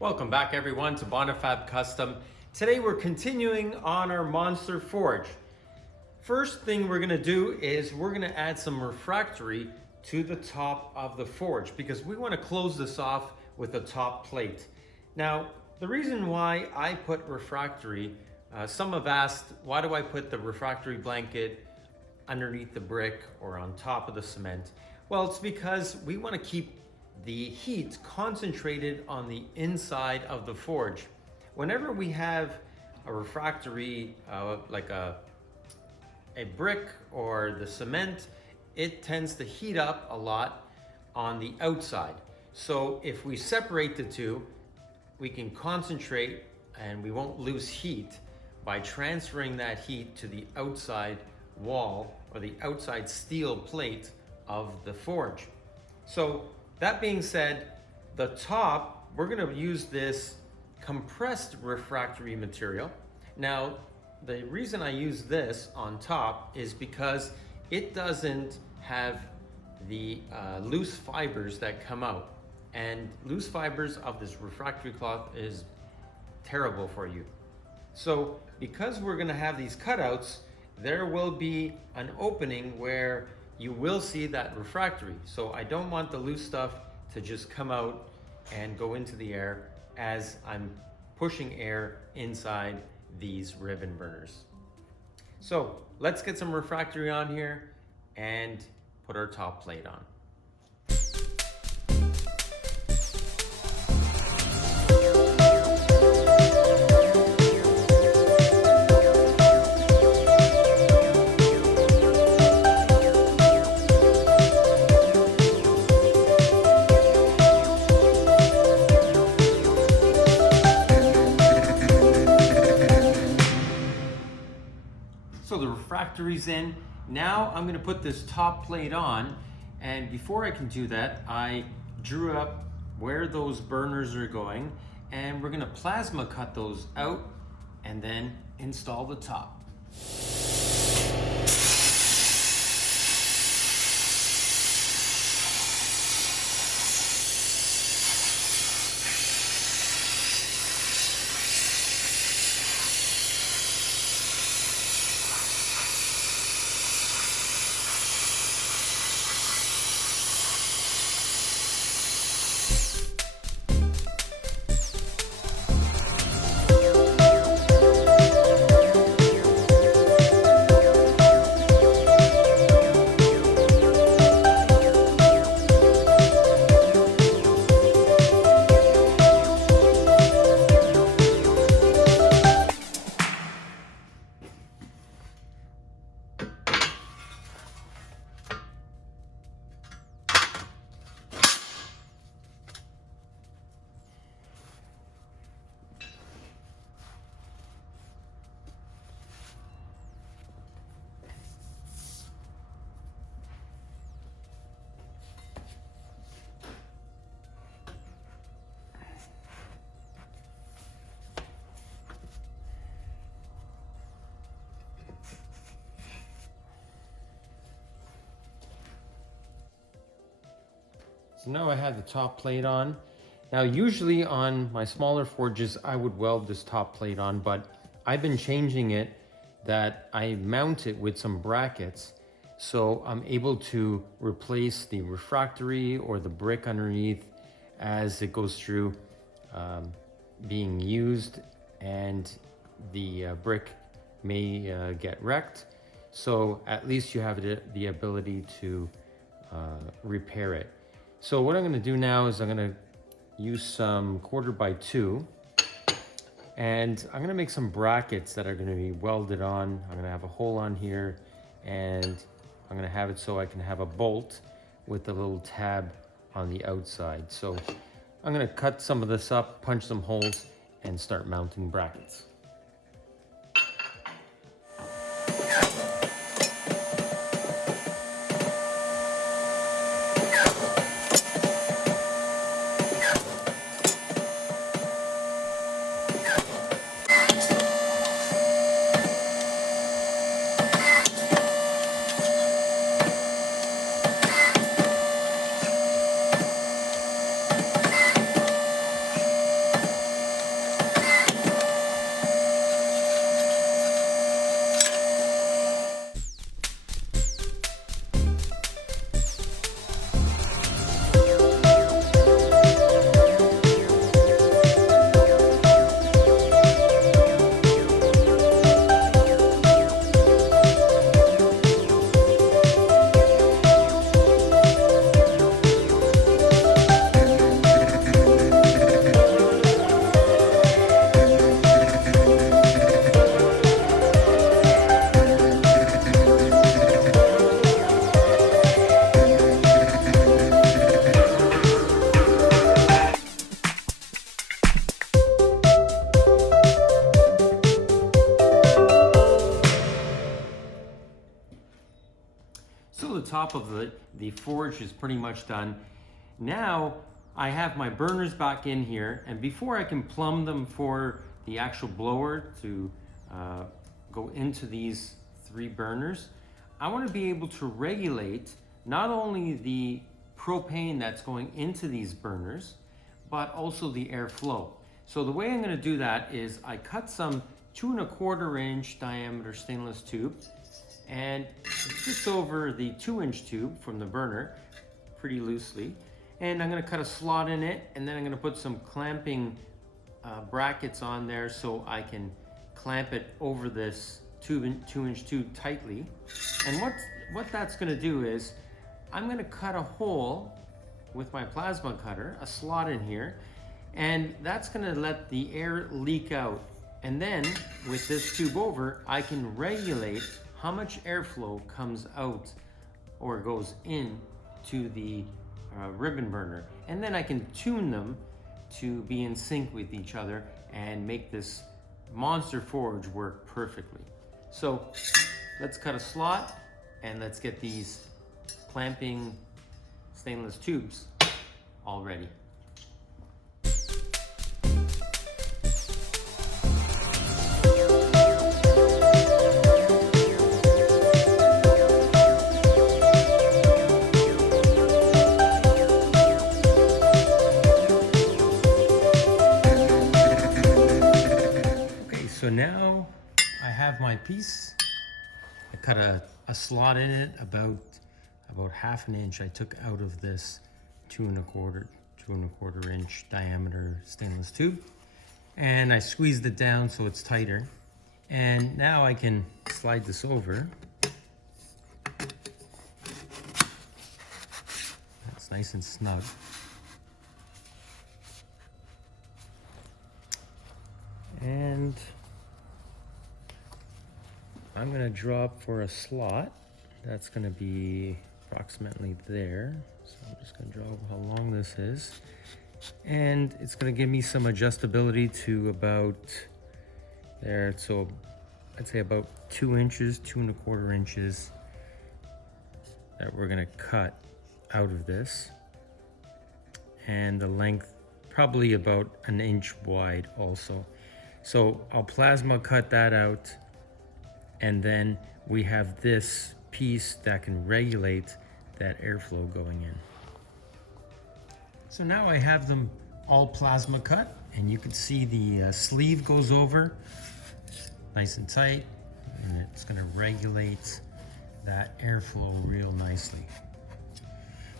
Welcome back everyone to Bonifabcustom. Today we're continuing on our monster forge. First thing we're gonna do is we're gonna add some refractory to the top of the forge because we wanna close this off with a top plate. Now, the reason why I put refractory, some have asked, why do I put the refractory blanket underneath the brick or on top of the cement? Well, it's because we wanna keep the heat concentrated on the inside of the forge. Whenever we have a refractory, like a brick or the cement, it tends to heat up a lot on the outside. So if we separate the two, we can concentrate and we won't lose heat by transferring that heat to the outside wall or the outside steel plate of the forge. So that being said, the top, we're gonna use this compressed refractory material. Now, the reason I use this on top is because it doesn't have the loose fibers that come out. And loose fibers of this refractory cloth is terrible for you. So because we're gonna have these cutouts, there will be an opening where you will see that refractory. So I don't want the loose stuff to just come out and go into the air as I'm pushing air inside these ribbon burners. So let's get some refractory on here and put our top plate on. So the refractory's in. Now I'm gonna put this top plate on, and before I can do that, I drew up where those burners are going, and we're gonna plasma cut those out and then install the top. So now I have the top plate on. Now usually on my smaller forges I would weld this top plate on, but I've been changing it that I mount it with some brackets so I'm able to replace the refractory or the brick underneath as it goes through being used, and the brick may get wrecked. So at least you have the ability to repair it. So what I'm gonna do now is I'm gonna use some 1/4x2, and I'm gonna make some brackets that are gonna be welded on. I'm gonna have a hole on here, and I'm gonna have it so I can have a bolt with a little tab on the outside. So I'm gonna cut some of this up, punch some holes, and start mounting brackets. top of the forge is pretty much done. Now I have my burners back in here, and before I can plumb them for the actual blower to go into these 3 burners, I want to be able to regulate not only the propane that's going into these burners, but also the airflow. So the way I'm going to do that is I cut some 2 1/4 inch diameter stainless tube, and it fits over the 2-inch tube from the burner pretty loosely. And I'm going to cut a slot in it, and then I'm going to put some clamping brackets on there so I can clamp it over this 2-inch tube tightly. And what that's going to do is I'm going to cut a hole with my plasma cutter, a slot in here, and that's going to let the air leak out. And then with this tube over, I can regulate how much airflow comes out or goes in to the ribbon burner. And then I can tune them to be in sync with each other and make this monster forge work perfectly. So let's cut a slot and let's get these clamping stainless tubes all ready. So now I have my piece. I cut a slot in it about 1/2 inch. I took out of this 2 1/4 inch diameter stainless tube, and I squeezed it down so it's tighter. And now I can slide this over. That's nice and snug. And I'm going to drop for a slot. That's going to be approximately there. So I'm just going to draw how long this is. And it's going to give me some adjustability to about there. So I'd say about 2 inches, 2 1/4 inches that we're going to cut out of this. And the length probably about 1 inch wide also. So I'll plasma cut that out. And then we have this piece that can regulate that airflow going in. So now I have them all plasma cut, and you can see the sleeve goes over nice and tight, and it's going to regulate that airflow real nicely.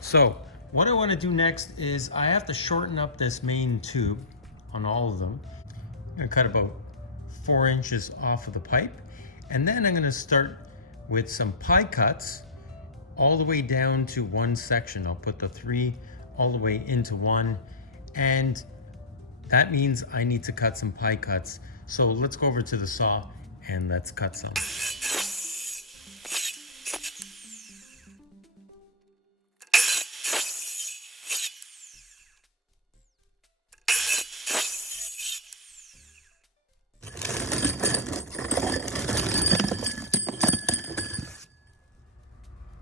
So what I want to do next is I have to shorten up this main tube on all of them. I'm going to cut about 4 inches off of the pipe. And then I'm going to start with some pie cuts all the way down to one section. I'll put the 3 all the way into one, and that means I need to cut some pie cuts. So let's go over to the saw and let's cut some.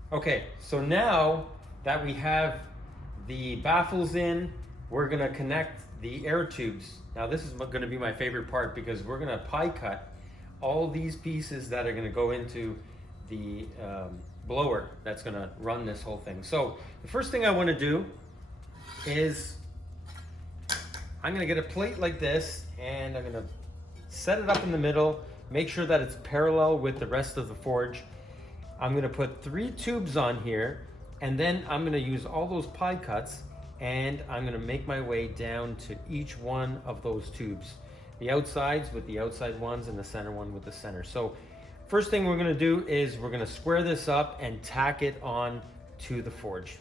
Okay, so now that we have the baffles in, we're gonna connect the air tubes. Now this is gonna be my favorite part because we're gonna pie cut all these pieces that are gonna go into the blower that's gonna run this whole thing. So the first thing I wanna do is I'm gonna get a plate like this, and I'm gonna set it up in the middle, make sure that it's parallel with the rest of the forge. I'm gonna put 3 tubes on here, and then I'm gonna use all those pie cuts, and I'm gonna make my way down to each one of those tubes. The outsides with the outside ones, and the center one with the center. So first thing we're gonna do is we're gonna square this up and tack it on to the forge.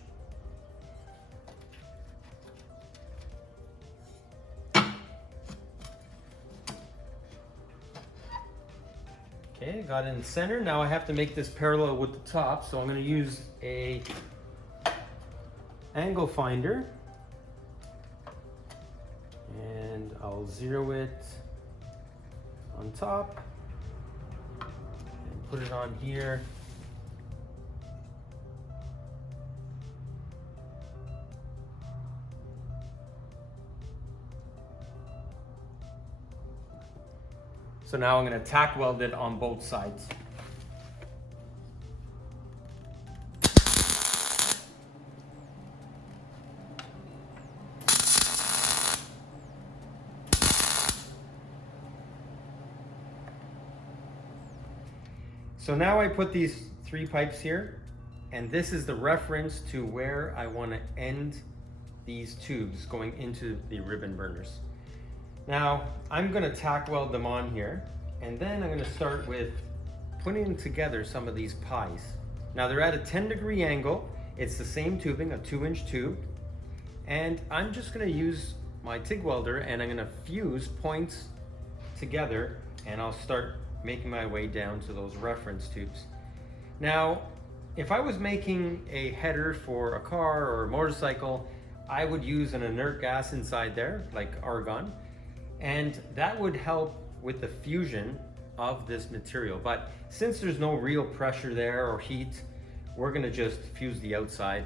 Okay, got it in the center. Now I have to make this parallel with the top, so I'm going to use a angle finder, and I'll zero it on top and put it on here So now I'm gonna tack weld it on both sides. So now I put these 3 pipes here, and this is the reference to where I want to end these tubes going into the ribbon burners. Now I'm going to tack weld them on here, and then I'm going to start with putting together some of these pies. Now they're at a 10-degree angle. It's the same tubing, a 2-inch tube, and I'm just going to use my TIG welder and I'm going to fuse points together, and I'll start making my way down to those reference tubes. Now, if I was making a header for a car or a motorcycle, I would use an inert gas inside there, like argon, and that would help with the fusion of this material. But since there's no real pressure there or heat, we're gonna just fuse the outside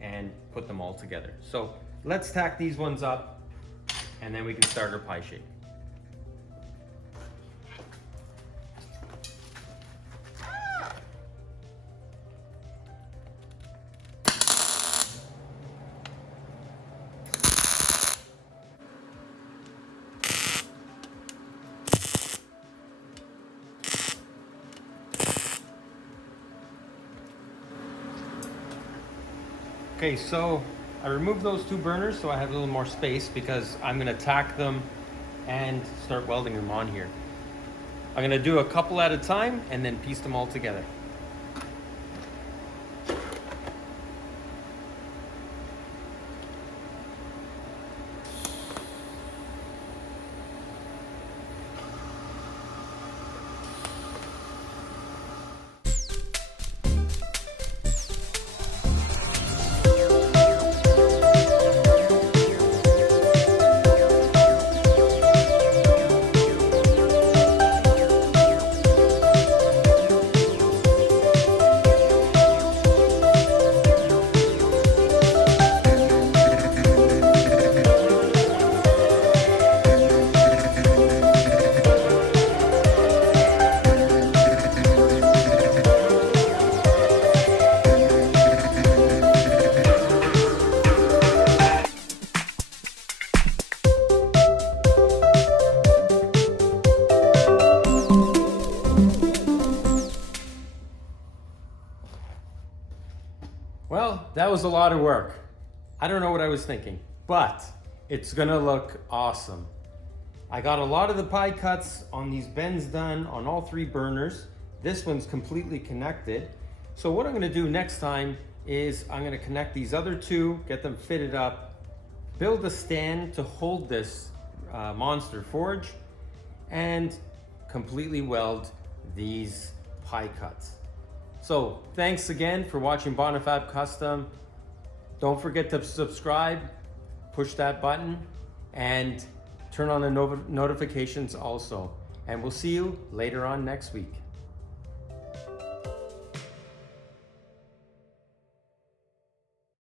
and put them all together. So let's tack these ones up, and then we can start our pie shape. Okay, so I removed those 2 burners so I have a little more space, because I'm gonna tack them and start welding them on here. I'm gonna do a couple at a time and then piece them all together. Well, that was a lot of work. I don't know what I was thinking, but it's gonna look awesome. I got a lot of the pie cuts on these bends done on all 3 burners. This one's completely connected. So what I'm gonna do next time is I'm gonna connect these other 2, get them fitted up, build a stand to hold this monster forge, and completely weld these pie cuts. So thanks again for watching Bonifabcustom. Don't forget to subscribe, push that button, and turn on the notifications also. And we'll see you later on next week.